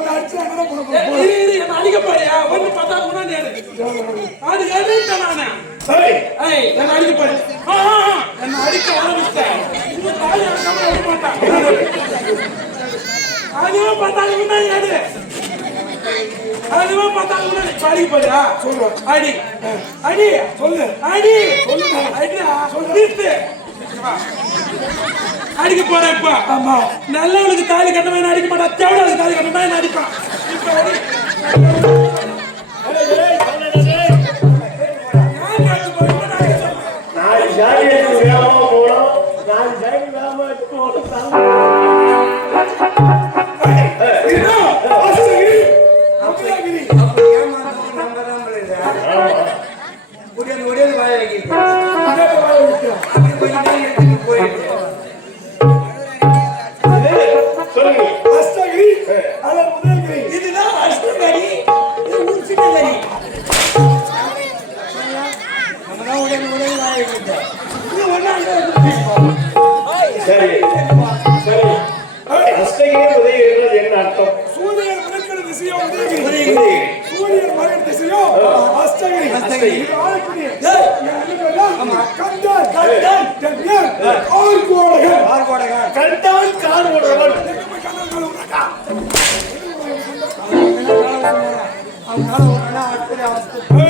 ஒன்னு அடிச்சு இரு, இரு, என்ன அடிக்க போறியா ஒண்ணு பார்த்தா முன்னாடி. அது எதுன்ட்டேன் நானு. சரி ஏய், என்ன அடிக்க ஆ, என்ன அடிக்க ஆரம்பிச்சிட்டேன். இந்த தாய் அடக்காம விட மாட்டான். அதுவே பார்த்தாங்க முன்னாடி எடு. அதுவே பார்த்தாங்க முன்னாடி. அடிக்க போறியா? அடி. அடி. சொல்லு. அடி. அடிடா. நிறுத்து. அடிக்க போறேன் இப்ப ஆமா நல்லவனுக்கு தாலி அடி கேட்டு அடிக்க சொல்றேன். நாலு சாமி எடுத்து வேகமா கண்டான் கார் ஓடுறவன் அவனால ஒரு அடுத்த அவஸ்தை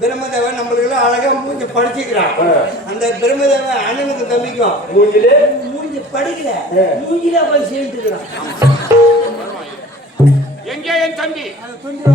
பிரம்மதேவன் நம்மளுக்கு அழகா மூஞ்ச படிச்சுக்கிறான் அந்த பிரம்மதேவன் அண்ணனுக்கு தம்பிக்கும் மூஞ்சிலே மூஞ்சி படுக்கல மூஞ்சில போய் சேர்ந்துக்கிறான் எங்கே என் தம்பி? அது கொஞ்சம்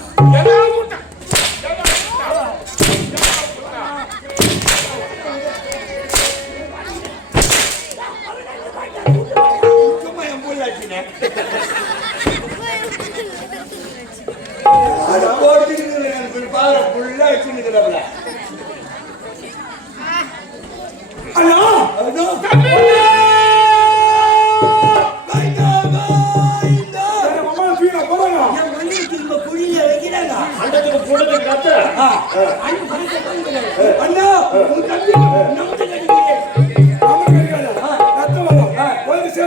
அண்ணா உன் தம்பி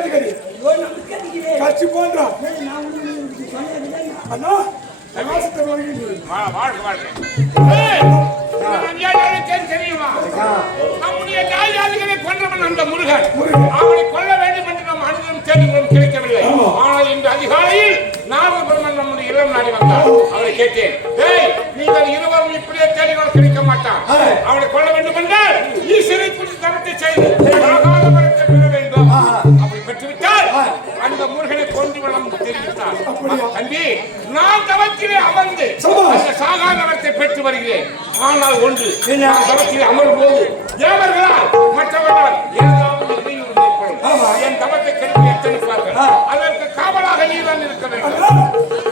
கடிக்கிறேன் கட்சி போன்றான் அண்ணா மாசத்தை வாங்கிட்டு ஏய், தெரியுமா? நம்முடைய தாயாதிகளை கொன்றவன் அந்த முருகன். அவனை கொல்ல வேண்டும் என்று நம் அனுதினம் தேடுகிறோம் கிடைக்கவில்லை. ஆனால் இன்று அதிகாலையில் நாகபிரமன் நம்முடைய இல்லம் நாடி வந்தார். அவரை கேட்டேன் டேய் நீங்கள் இருவரும் இப்படியே தேடினால் கிடைக்க மாட்டான். அவனை கொல்ல வேண்டும் என்றால் ஈஸ்வரை குறித்து தரத்தை செய்து ஆகாத வரத்தை பெற வேண்டும். அப்படி பெற்றுவிட்டால் அந்த முருகனை கொண்டு வளம் தெரிவித்தார். தம்பி நான் தவத்திலே அமர்ந்து. அந்த சாகாதவத்தை பெற்று வருகிறேன் ஆனால் ஒன்று? நான் தவத்தில் அமரும் போது தேவர்களால் மற்றவர்களால் ஏதாவது இடையூறு ஏற்படும். என் தவத்தை கெடுத்து எத்தனிப்பார்கள். அதற்கு காவலாக நீதான் இருக்க வேண்டும்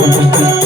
Thank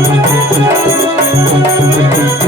Thank you.